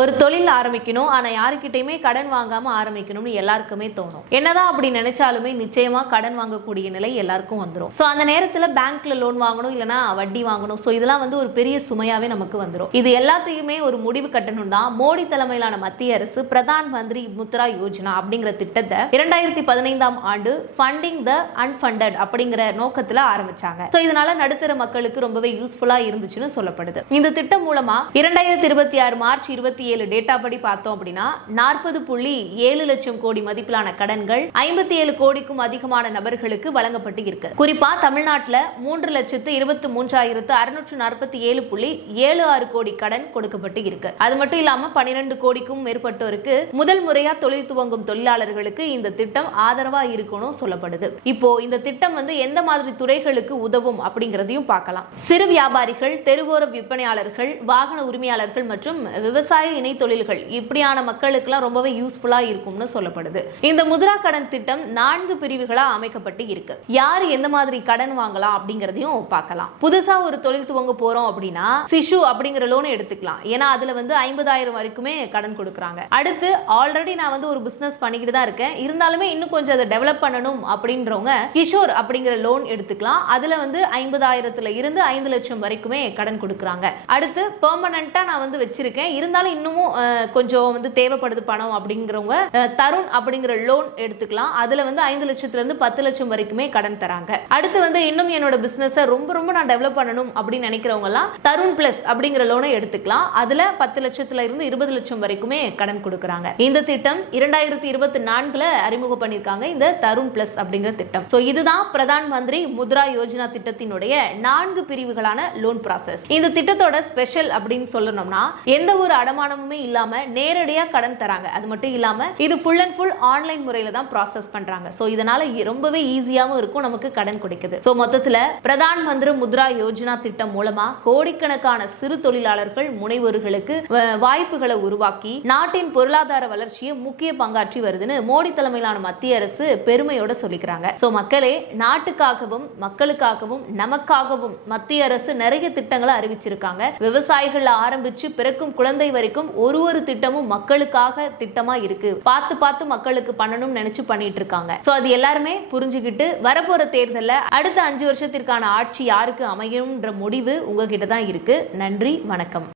ஒரு தொழில் ஆரம்பிக்கணும், ஆனா யாருக்கிட்டையுமே கடன் வாங்காம ஆரம்பிக்கணும்னு எல்லாருக்குமே தோணும். என்னதான் அப்படி நினைச்சாலுமே நிச்சயமா கடன் வாங்கக்கூடிய நிலை எல்லாருக்கும் வந்துடும். ஸோ அந்த நேரத்தில் பேங்க்ல லோன் வாங்கணும், இல்லைனா வட்டி வாங்கணும். ஸோ இதெல்லாம் வந்து ஒரு பெரிய சுமையாவே நமக்கு வந்துடும். இது எல்லாத்தையுமே ஒரு முடிவு கட்டணும் தான் மோடி தலைமையிலான மத்திய அரசு பிரதான் மந்திரி முத்ரா யோஜனா அப்படிங்கிற திட்டத்தை 2015ஆம் ஆண்டு ஃபண்டிங் த அன்ஃபண்டட் அப்படிங்கிற நோக்கத்தில் ஆரம்பிச்சாங்க. ஸோ இதனால நடுத்தர மக்களுக்கு ரொம்பவே யூஸ்ஃபுல்லா இருந்துச்சுன்னு சொல்லப்படுது. இந்த திட்டம் மூலமா 2026 மார்ச் 27 டேட்டா படி பார்த்தோம் அப்படின்னா 40.7 லட்சம் கோடி மதிப்பிலான கடன்கள் 57 கோடிக்கும் அதிகமான நபர்களுக்கு வழங்கப்பட்டு இருக்கு. குறிப்பா தமிழ்நாட்டில் 3,23,647.76 கோடி கடன் கொடுக்கப்பட்டு இருக்கு. அது மட்டும் இல்லாம 12 கோடிக்கும் மேற்பட்டோருக்கு முதல் முறையா தொழில் துவங்கும் தொழிலாளர்களுக்கு இந்த திட்டம் ஆதரவா இருக்கணும் சொல்லப்படுது. இப்போ இந்த திட்டம் வந்து எந்த மாதிரி துறைகளுக்கு உதவும் அப்படிங்கறதையும் பார்க்கலாம். சிறு வியாபாரிகள், தெருவோர விற்பனையாளர்கள், வாகன உரிமையாளர்கள் மற்றும் விவசாய இணை தொழில்கள் இப்படியான மக்களுக்கெல்லாம் ரொம்பவே யூஸ்ஃபுல்லா இருக்கும்னு சொல்லப்படுது. இந்த முத்ரா கடன் திட்டம் 4 பிரிவுகளா அமைக்கப்பட்டு இருக்கு. யார் எந்த மாதிரி கடன் வாங்கலாம் அப்படிங்கறதையும் பார்க்கலாம். புதுசா ஒரு தொழில் துவங்க போறோம் அப்படின்னா சிசு அப்படிங்கிற லோன் எடுத்துக்கலாம். ஏன்னா அதுல வந்து 50,000 வரைக்குமே கடன் கொடுக்கறாங்க. அடுத்து ஆல்ரெடி நான் வந்து ஒரு பிசினஸ் பண்ணிக்கிட்டு தான் இருக்கேன், இருந்தாலுமே இன்னும் கொஞ்சம் அதை டெவலப் பண்ணணும் அப்படின்றவங்க கிஷோர் அப்படிங்கிற லோன் எடுத்துக்கலாம். அதுல வந்து 50,000 இருந்து 5 லட்சம் வரைக்குமே கடன் கொடுக்கறாங்க. அடுத்து பெர்மனண்டா நான் வந்து வச்சிருக்கேன், இருந்தாலும் இன்னமும் கொஞ்சம் வந்து தேவைப்படுது பணம் அப்படிங்கிறவங்க தருண் அப்படிங்கிற லோன் எடுத்துக்கலாம். அதுல வந்து 5 லட்சத்துல இருந்து 10 லட்சம் வரைக்குமே கடன் தராங்க. அடுத்து வந்து இன்னும் என்னோட பிசினஸ் ரொம்ப நான் டெவலப் பண்ணணும் அப்படின்னு நினைக்கிறவங்க எல்லாம் தருண் பிளஸ் அப்படிங்கிற லோனை எடுத்துக்கலாம். அதுல 10 லட்சத்துல இருந்து 20 லட்சம் வரைக்குமே கடன் கொடுக்கறாங்க. இந்த திட்டம் 2024 அறிமுகம் பண்ணிருக்காங்க, இந்த தருண் பிளஸ் அப்படிங்கிற திட்டம். சோ இதுதான் பிரதான் மந்திரி முத்ரா யோஜனா திட்டத்தினுடைய 4 பிரிவுகளான லோன் ப்ராசஸ். இந்த திட்டத்தோட ஸ்பெஷல் அப்படின்னு சொல்லணும்னா எந்த ஒரு அடமானமுமே இல்லாம நேரடியா கடன் தராங்க. அது மட்டும் இல்லாம இது ஃபுல் அண்ட் ஃபுல் ஆன்லைன் முறையில தான் ப்ராசஸ் பண்றாங்க. சோ இதனால ரொம்பவே ஈஸியாவும் இருக்கும் நமக்கு கடன் கிடைக்குது. சோ மொத்தத்துல பிரதான் மந்திரி முத்ரா யோஜனா திட்டம் மூலமா கோடிக்கணக்கான சிறு தொழிலாளர்கள், முனைவோர்களுக்கு வாய்ப்புகளை உருவாக்கி நாட்டின் பொருளாதார வளர்ச்சியை முக்கிய பங்காற்றி வருதுன்னு மோடி தலைமையிலான மத்திய அரசு பெருமையோட சொல்லிக்கிறாங்க. சோ மக்களே, நாட்டுக்காகவும் மக்களுக்காகவும் நமக்காகவும் மத்திய அரசு நிறைய திட்டங்களை அறிவிச்சிருக்காங்க. விவசாயிகள் ஆரம்பிச்சு பிறக்கும் குழந்தை வரைக்கும் ஒரு திட்டமும் மக்களுக்காக திட்டமா இருக்கு. பார்த்து மக்களுக்கு பண்ணணும்னு நினைச்சு பண்ணிட்டு இருக்காங்க. சோ அது எல்லாருமே புரிஞ்சுக்கிட்டு வரப்போற தேர்தல்ல அடுத்த 5 வருஷத்திற்கான ஆட்சி யாருக்கு அமையும்ன்ற முடிவு உங்ககிட்ட தான் இருக்கு. நன்றி, வணக்கம்.